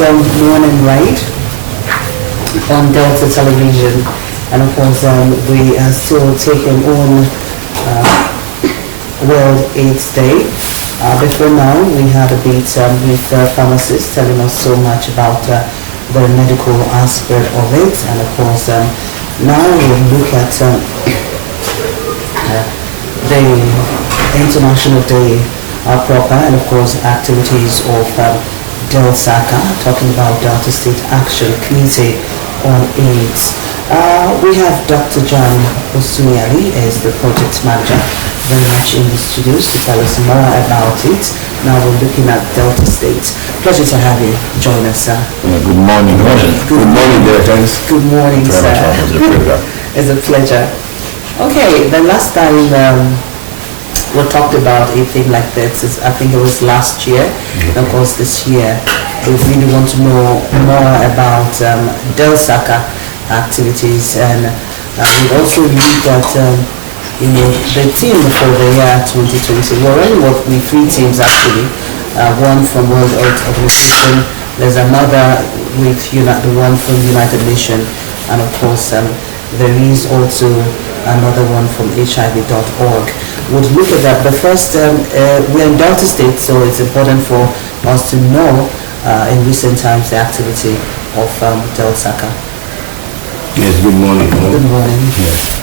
is Morning Raid on Delta Television, and of course we are still taking on World AIDS Day. Before now, we had a bit with pharmacists telling us so much about the medical aspect of it, and of course now we look at the International Day proper, and of course activities of SACA, talking about Delta State Action Committee on AIDS. We have Dr. John Osuyali as the project manager, very much in the studios to tell us more about it. Now we're looking at Delta State. Pleasure to have you join us, sir. Yeah, good morning. Good morning, Deltans. Good morning, sir. It's a pleasure. Okay, the last time we talked about a thing like this, I think it was last year. And of course, this year, we really want to know more about SACA activities, and we also looked at the team for the year 2020. We're already working with 3 teams actually. One from World Health Organization, there's another with the one from United Nations, and of course there is also another one from HIV.org. We'll look at that, but first we're in Delta State, so it's important for us to know in recent times the activity of SACA. Yes, good morning. Good morning. Yes.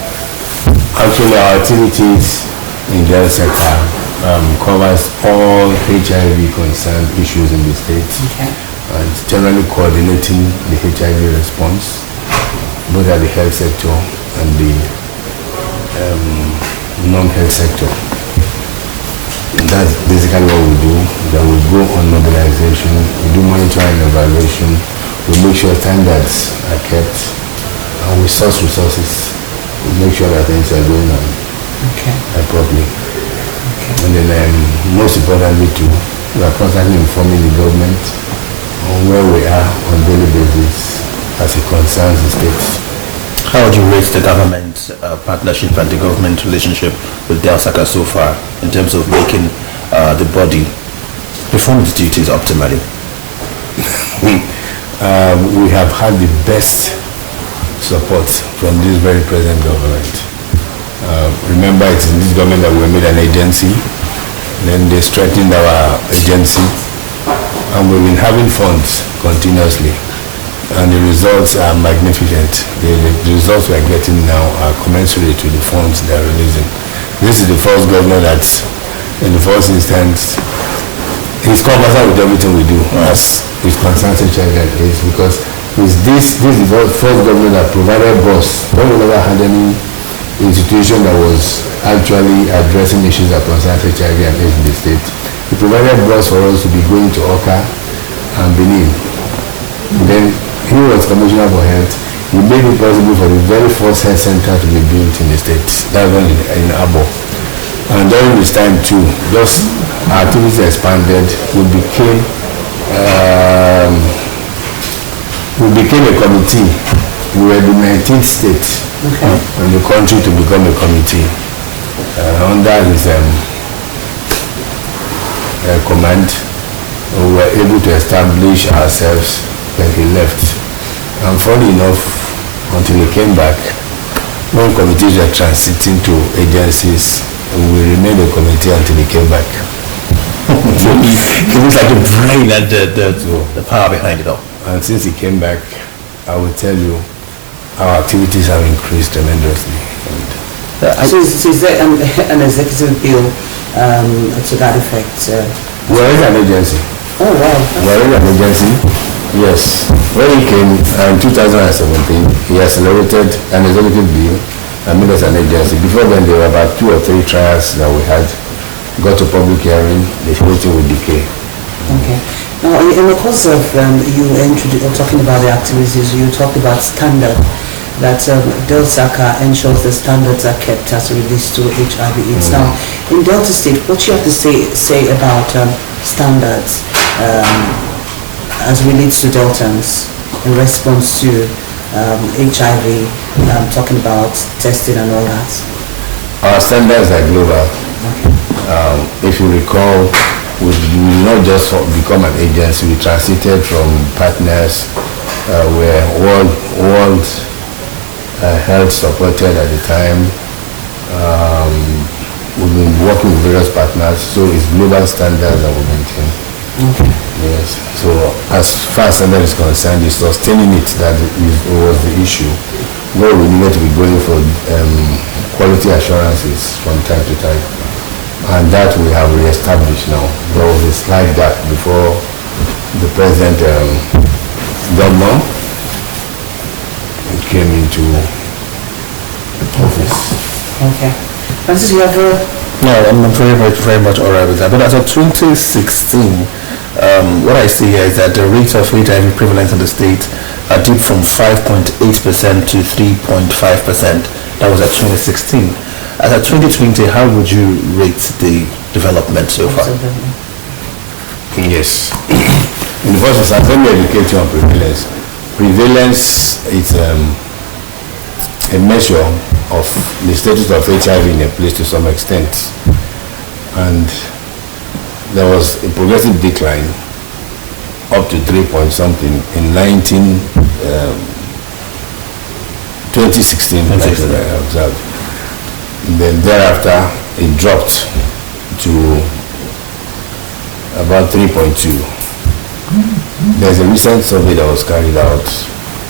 Actually, our activities in SACA covers all HIV concerned issues in the state. Okay. And generally coordinating the HIV response, both at the health sector and the non-health sector. And that's basically what we do. That we go on mobilization, we do monitoring and evaluation, we make sure standards are kept, and we source resources. We make sure that things are going on properly. Okay. And then most importantly too, we are constantly informing the government on where we are on a daily basis as it concerns the state. How would you rate the government partnership and the government relationship with SACA so far in terms of making the body perform its duties optimally? We have had the best support from this very present government. Remember, it's in this government that we made an agency, then they strengthened our agency, and we've been having funds continuously, and the results are magnificent. The results we are getting now are commensurate to the funds they are releasing. This is the first governor that, in the first instance, is conversant with everything we do as is concerned HIV and AIDS, because this is the first government that provided us, when we never had any institution that was actually addressing issues that concern HIV and AIDS in the state. He provided us for us to be going to Oka and Benin. Then he was Commissioner for Health. He made it possible for the very first health center to be built in the state. That was in Abo. And during this time too, just our activities expanded. We became a committee. We were the 19th state in the country to become a committee. Under his command, we were able to establish ourselves when he left. And funny enough, until he came back, when committees were transiting to agencies, we remained a committee until he came back. He was like the brain and the power behind it all. And since he came back, I will tell you, our activities have increased tremendously. So is there an executive bill to that effect? We're an agency. Oh, wow. We're an agency, yes. When he came in 2017, he accelerated an executive bill and made us an agency. Before then, there were about 2 or 3 trials that we had. Got to public hearing, the whole thing would decay. Okay. Now, in the course of you talking about the activities, you talked about standard, that SACA ensures the standards are kept as it relates to HIV/AIDS. Now, in Delta State, what you have to say about standards as it relates to Deltans in response to HIV, talking about testing and all that? Our standards are global. Okay. If you recall, we did not just become an agency, we transited from partners where World Health supported at the time. We've been working with various partners, so it's global standards that we maintain. Okay. Yes. So as far as standard is concerned, it's sustaining it that was the issue. Where we needed to be going for quality assurances from time to time. And that we have re-established now. There was a slight gap before the present governor came into office. Okay. Francis, you have No, I'm very much alright with that. But as of 2016, what I see here is that the rate of HIV prevalence in the state dipped from 5.8% to 3.5%. That was at 2016. As at 2020, how would you rate the development so far? Yes. In the first instance, let me educate you on prevalence. Prevalence is a measure of the status of HIV in a place to some extent. And there was a progressive decline up to 3 point something in 2016, like I observed. Then thereafter, it dropped to about 3.2. There's a recent survey that was carried out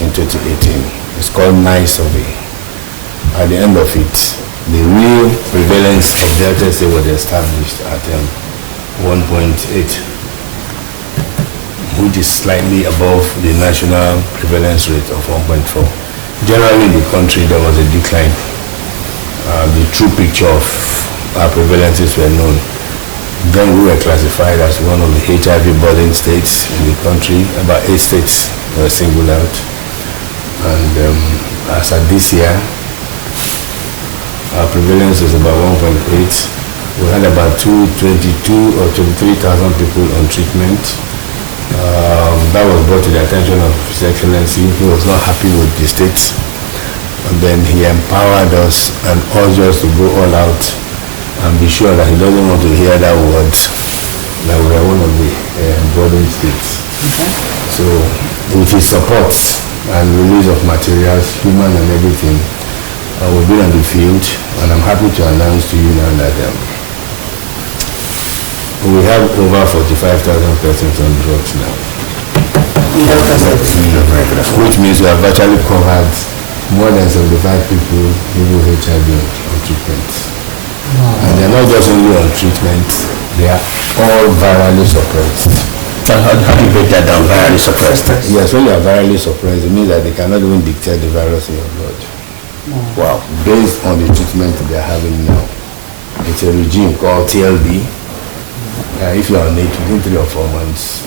in 2018. It's called NICE survey. At the end of it, the real prevalence of Delta C was established at 1.8, which is slightly above the national prevalence rate of 1.4. Generally in the country, there was a decline. The true picture of our prevalences were known. Then we were classified as one of the HIV-burdened states in the country. About 8 states were singled out. And as of this year, our prevalence is about 1.8. We had about 22 or 23,000 people on treatment. That was brought to the attention of His Excellency. He was not happy with the state. And then he empowered us and urged us to go all out and be sure that he doesn't want to hear that word, that we are one of the burdened states. Okay. So with his support and release of materials, human and everything, we've been on the field, and I'm happy to announce to you now that we have over 45,000 persons on drugs now. Which means we have virtually covered more than 75 people living with HIV on treatment. And they're not just only on treatment, they are all virally suppressed. How do you break that down, virally suppressed? Yes, when you are virally suppressed, it means that they cannot even dictate the virus in your blood. Wow. Based on the treatment they are having now. It's a regime called TLB. If you are on it within 3 or 4 months,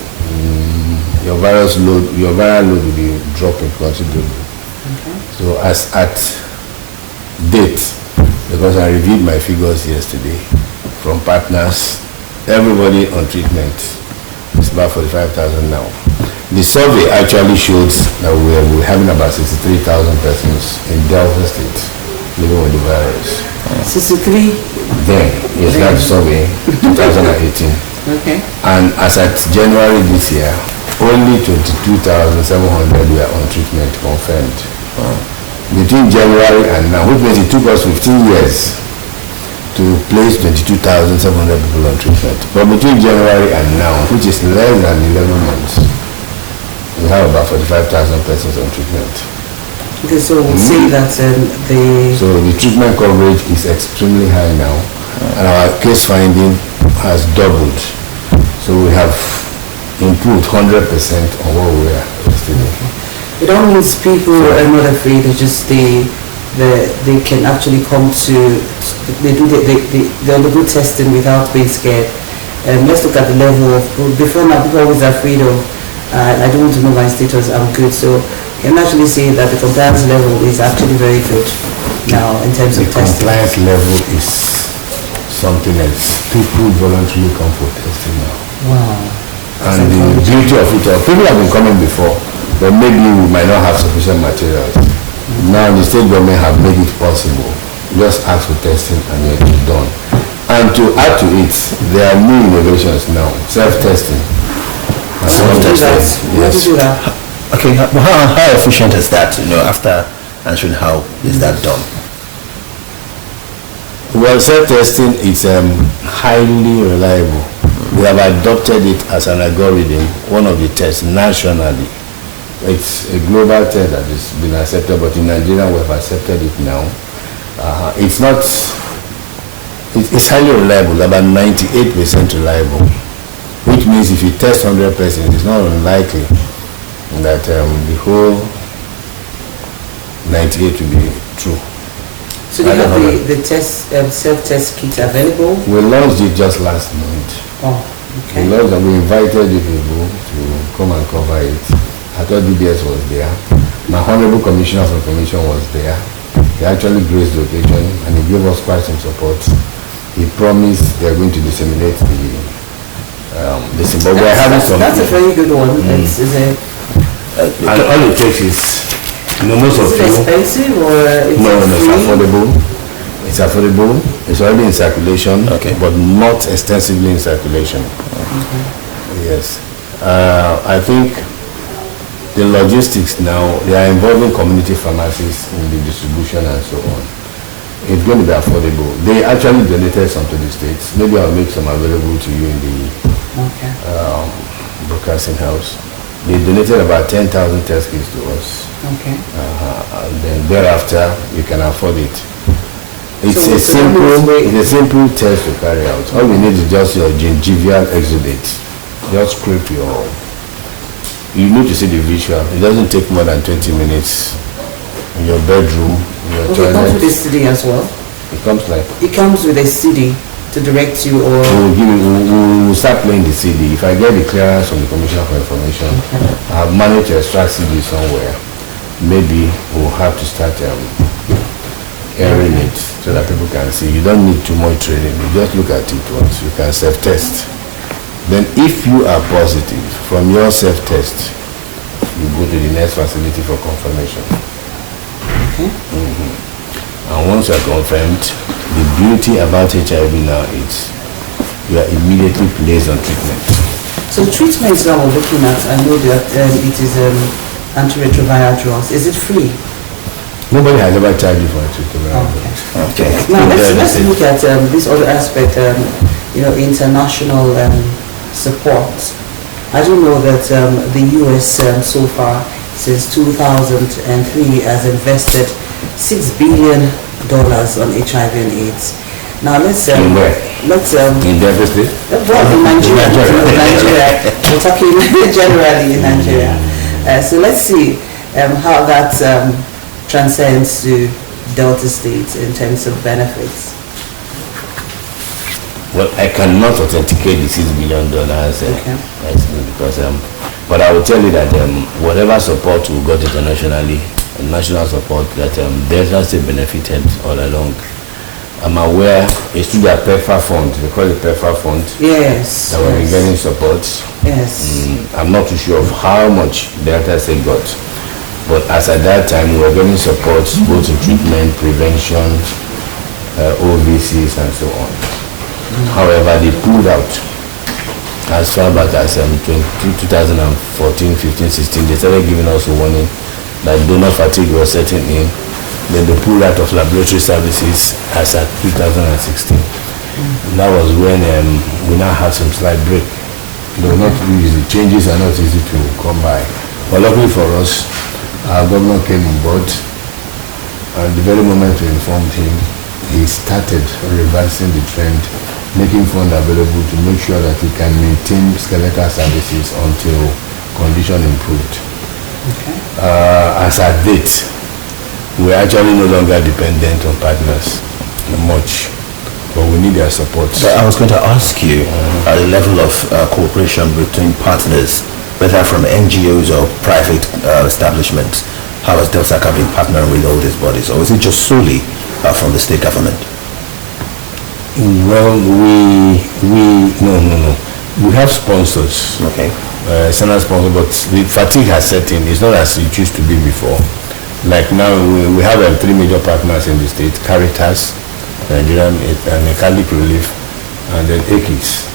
your viral load will be dropping considerably. Okay. So as at date, because I reviewed my figures yesterday from partners, everybody on treatment is about 45,000 now. The survey actually shows that we're having about 63,000 persons in Delta State living with the virus. 63? Then, yes, that's survey, 2018. Okay. And as at January this year, only 22,700 were on treatment confirmed. Between January and now, which means it took us 15 years to place 22,700 people on treatment. But between January and now, which is less than 11 months, we have about 45,000 persons on treatment. Okay, so we'll say that So the treatment coverage is extremely high now, and our case finding has doubled. So we have improved 100% on what we were yesterday. It all means people are not afraid. It's just they can actually come to they undergo testing without being scared. Let's look at the level of before now. People are always afraid of I don't want to know my status. I'm good. So you can actually say that the compliance level is actually very good now in terms of testing. The compliance level is something else. People voluntarily come for testing now. Wow. And the beauty of it all, people have been coming before, but maybe we might not have sufficient materials. Now the state government have made it possible. Just ask for testing and it is done. And to add to it, there are new innovations now. Self-testing. Yes. Okay, how efficient is that? After answering how is that done? Well, self-testing is highly reliable. We have adopted it as an algorithm, one of the tests nationally. It's a global test that has been accepted, but in Nigeria we have accepted it now. It's highly reliable, about 98% reliable, which means if you test 100 persons, it's not unlikely that the whole 98 will be true. So do you have the test, self-test kit available? We launched it just last month. Oh, okay. We invited the people to come and cover it. I thought DBS was there. My Honorable Commissioner of Information was there. He actually graced the occasion and he gave us quite some support. He promised they are going to disseminate the Zimbabwe. That's a very good one. And all it takes is, most of you. Is it expensive or it's affordable. It's affordable. It's already in circulation, but not extensively in circulation. Yes. I think the logistics now, they are involving community pharmacies in the distribution and so on. It's going to be affordable. They actually donated some to the states. Maybe I'll make some available to you in the broadcasting house. They donated about 10,000 test kits to us. Okay. And then thereafter, you can afford it. It's a simple test to carry out. All we need is just your gingival exudate. Just scrape you need to see the visual. It doesn't take more than 20 minutes in your bedroom, in your toilet. It comes with a CD as well? It comes with a CD to direct you, or... We'll start playing the CD. If I get the clearance from the Commissioner for Information, I've managed to extract CD somewhere. Maybe we'll have to start airing it so that people can see. You don't need too much training. You just look at it once. You can self-test. Then if you are positive from your self-test, you go to the next facility for confirmation. Okay. And once you are confirmed, the beauty about HIV now is you are immediately placed on treatment. So the treatments that we're looking at, I know that it is antiretroviral drugs. Is it free? Nobody has ever charged you for antiretroviral drugs. Okay. Now let's look at this other aspect, international support. I don't know that the US so far, since 2003, has invested $6 billion on HIV and AIDS. Now let's in Delta State? Well, in Nigeria. We're talking generally in Nigeria. So let's see how that transcends to Delta State in terms of benefits. Well, I cannot authenticate the $6 billion because, but I will tell you that whatever support we got internationally, national support, that Delta State benefited all along. I'm aware it's through their PEFA fund. They call it PEFA fund. Yes. That we've been getting support. Yes. I'm not too sure of how much Delta State got, but as at that time we were getting support both in treatment, prevention, OVCs, and so on. However, they pulled out as far back as 2014, 15, 16. They started giving us a warning that donor fatigue was setting in. Then they pulled out of laboratory services as at 2016. That was when we now had some slight break. They were not easy. Changes are not easy to come by. But luckily for us, our governor came on board, and the very moment we informed him, he started reversing the trend, making funds available to make sure that he can maintain skeletal services until condition improved. Okay. As at date, we're actually no longer dependent on partners much, but we need their support. But I was going to ask you the level of cooperation between partners, whether from NGOs or private establishments. How has SACA been partnering with all these bodies, or is it just solely from the state government? Well, no. We have sponsors. Okay. External sponsors, but the fatigue has set in. It's not as it used to be before. Like now, we have 3 major partners in the state: Caritas, Nigerian and Catholic Relief, and then AKIS.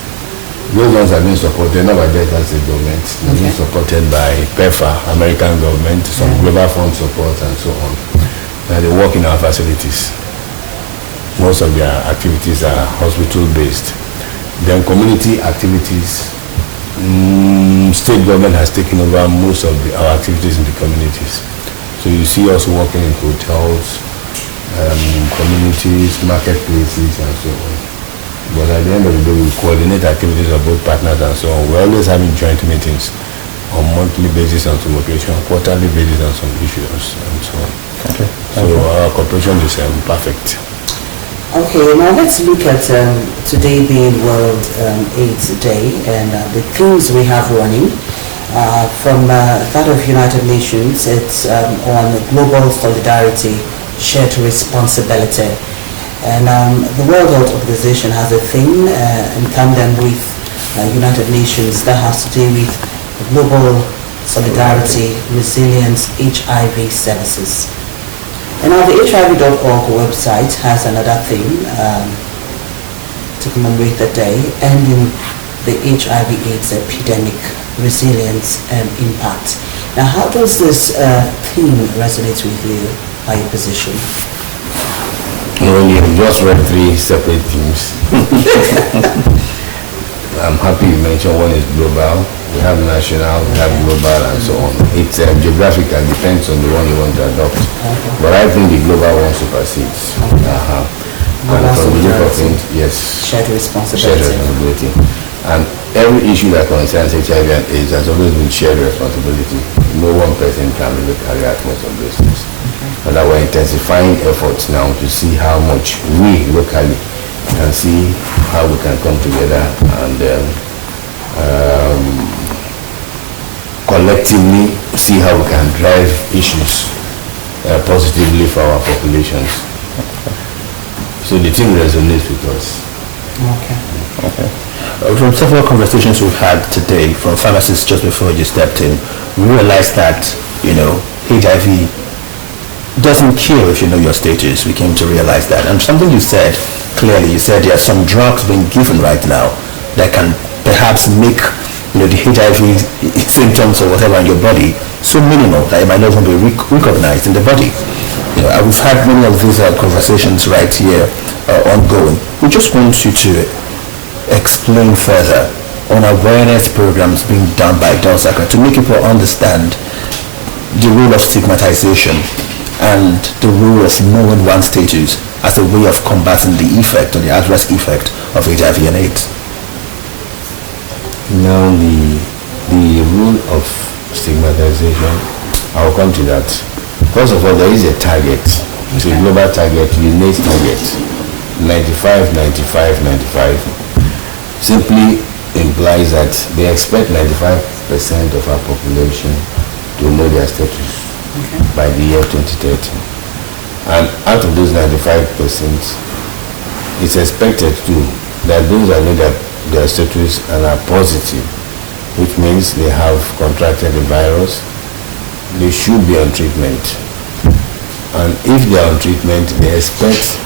Those ones are being supported not by Delta State government, they're being supported by PEFA, American government, some global fund support and so on. And they work in our facilities. Most of their activities are hospital based. Then community activities, state government has taken over most of our activities in the communities. So you see us working in hotels, communities, marketplaces and so on. But at the end of the day, we coordinate activities of both partners and so on. We're always having joint meetings on monthly basis on some occasion, quarterly basis on some issues and so on. Okay. So our cooperation is perfect. Okay, now let's look at today being World AIDS Day and the themes we have running. From that of United Nations, it's on global solidarity, shared responsibility. And the World Health Organization has a theme in tandem with United Nations that has to do with global solidarity, resilience, HIV services. And now the HIV.org website has another theme to commemorate the day, ending the HIV/AIDS epidemic, resilience and impact. Now, how does this theme resonate with you by your position? Well, you've just read 3 separate themes. I'm happy you mentioned one is global, we have national, we have global and so on. It's geographic and depends on the one you want to adopt. But I think the global one supersedes. And from the look of it, yes. Shared responsibility. Shared responsibility. And every issue that concerns HIV and AIDS has always been shared responsibility. No one person can really carry out most of those things. And that we're intensifying efforts now to see how much we locally can see how we can come together and collectively see how we can drive issues positively for our populations. So the thing resonates with us. Okay. From several conversations we've had today from pharmacists just before you stepped in, we realized that, HIV doesn't kill if you know your status. We came to realize that. And something you said clearly, you said there are some drugs being given right now that can perhaps make the HIV symptoms or whatever in your body so minimal that it might not even be recognized in the body. We've had many of these conversations right here ongoing. We just want you to explain further on awareness programs being done by SACA to make people understand the role of stigmatization and the role of knowing one's status as a way of combating the effect or the adverse effect of HIV and AIDS. Now the rule of stigmatization, I'll come to that. First of all, there is a target. It's a global target, UNAIDS target. 95, 95, 95 simply implies that they expect 95% of our population to know their status by the year 2030. And out of those 95%, it's expected too that those that know their status and are positive, which means they have contracted the virus, they should be on treatment. And if they are on treatment, they expect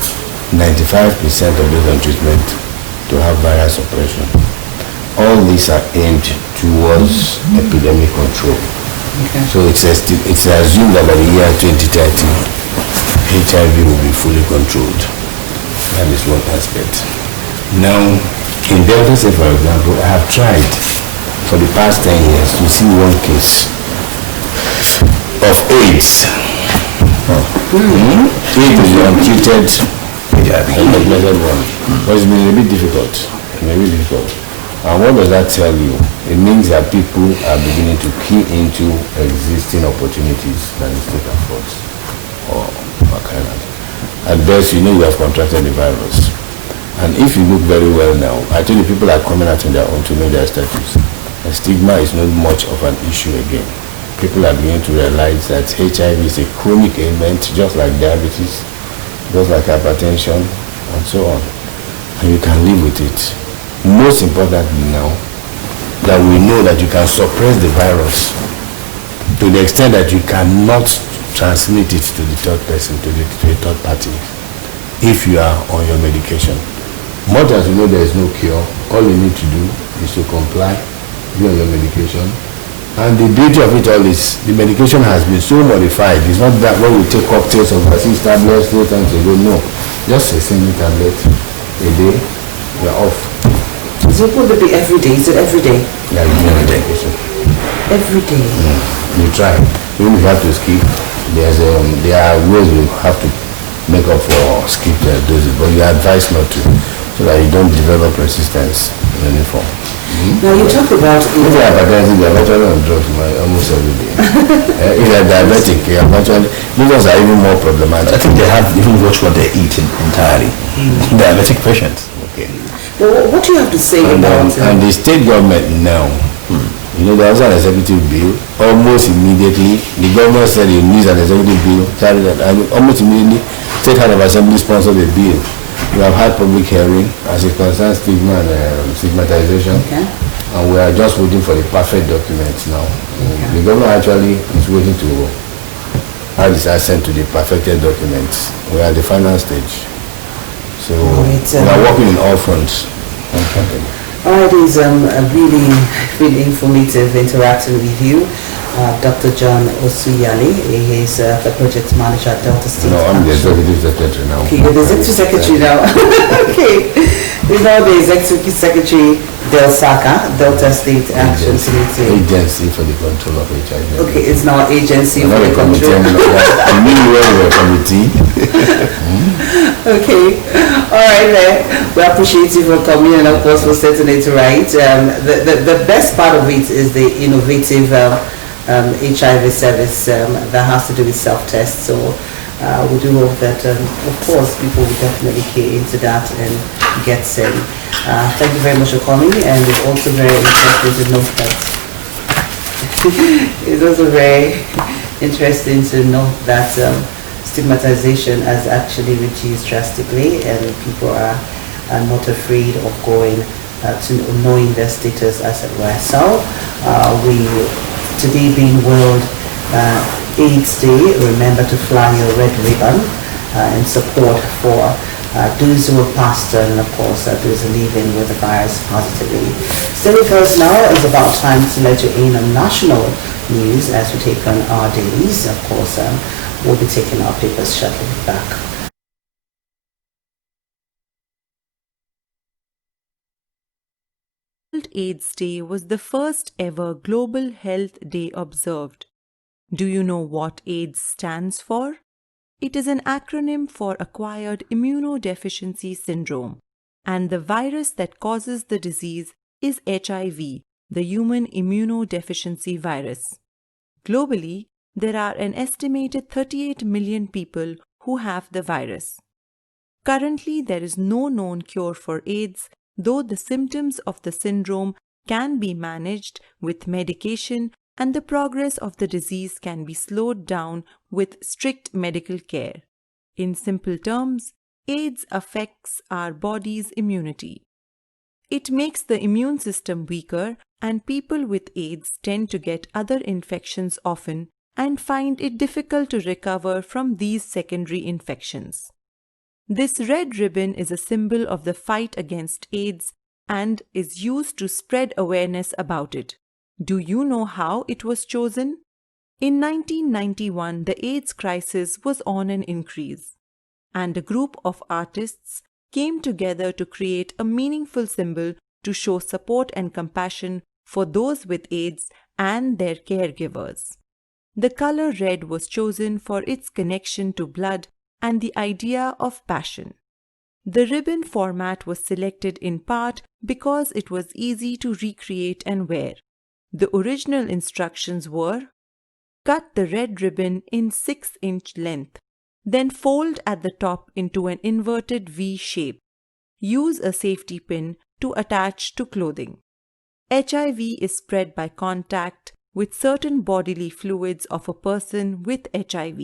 95% of those on treatment to have viral suppression. All these are aimed towards epidemic control. So it's assumed that by the year 2030, HIV will be fully controlled. That is one aspect. Now, in Delta State, for example, I have tried for the past 10 years to see one case of AIDS. AIDS is untreated HIV one. But it's been a bit difficult. And what does that tell you? It means that people are beginning to key into existing opportunities that the state affords. Or kind of. At best, you have contracted the virus. And if you look very well now, I tell you, people are coming out on their own to know their status. The stigma is not much of an issue again. People are beginning to realize that HIV is a chronic ailment, just like diabetes, just like hypertension, and so on. And you can live with it. Most importantly now, that we know that you can suppress the virus to the extent that you cannot transmit it to the third person, to a third party, if you are on your medication. Much as you know there is no cure, all you need to do is to comply, be on your medication. And the beauty of it all is the medication has been so modified. It's not that when we take cocktails of vaccine tablets 3 times a day, no. Just a single tablet a day, you're off. So would it be every day? Is it every day? Yeah, every day. Every day? You try. Even if you have to skip, there are ways you have to make up for skipped doses, but you are advised not to, so that you don't develop resistance in any form. Now you talk about... If you are hypertensive, you are virtually on drugs almost every day. If you are diabetic, you are virtually... These are even more problematic. I think they have even watched what they eat entirely. Diabetic patients. Okay. Well, what do you have to say about... and the state government now, you know, there was an executive bill. Almost immediately, the government said it needs an executive bill. Almost immediately, State House of Assembly sponsored a bill. We have had public hearing as it concerns stigma and stigmatization, and we are just waiting for the perfect documents now. The government actually is waiting to have this sent to the perfected documents. We are at the final stage, so we are working in all fronts. It is really informative interacting with you. Dr. John Osuyali, he is the project manager at Delta State. No, I'm the executive secretary now. Okay, you're the executive secretary now. Okay, he's now the executive secretary Del SACA, Delta State Action Committee. Agency for the Control of HIV. Okay, it's now agency for the control. I mean, we're a committee. Okay, all right then. We appreciate you for coming and of course for setting it right. The best part of it is the innovative HIV service that has to do with self-test. So we do hope that, of course, people will definitely key into that and get in. Thank you very much for coming, and it's also very interesting to note that it's also very interesting to note that stigmatization has actually reduced drastically, and people are not afraid of going to knowing their status, as it were. So today being World AIDS Day, remember to fly your red ribbon in support for those who have passed and of course those who live in with the virus positively. Stay with us now. It's about time to let you in on national news as we take on our dailies. Of course, we'll be taking our papers shortly back. World AIDS Day was the first ever Global Health Day observed. Do you know what AIDS stands for? It is an acronym for Acquired Immunodeficiency Syndrome, and the virus that causes the disease is HIV, the Human Immunodeficiency Virus. Globally, there are an estimated 38 million people who have the virus. Currently, there is no known cure for AIDS, though the symptoms of the syndrome can be managed with medication and the progress of the disease can be slowed down with strict medical care. In simple terms, AIDS affects our body's immunity. It makes the immune system weaker, and people with AIDS tend to get other infections often and find it difficult to recover from these secondary infections. This red ribbon is a symbol of the fight against AIDS and is used to spread awareness about it. Do you know how it was chosen? In 1991, the AIDS crisis was on an increase, and a group of artists came together to create a meaningful symbol to show support and compassion for those with AIDS and their caregivers. The color red was chosen for its connection to blood and the idea of passion. The ribbon format was selected in part because it was easy to recreate and wear. The original instructions were: cut the red ribbon in 6-inch length, then fold at the top into an inverted V shape. Use a safety pin to attach to clothing. HIV is spread by contact with certain bodily fluids of a person with HIV.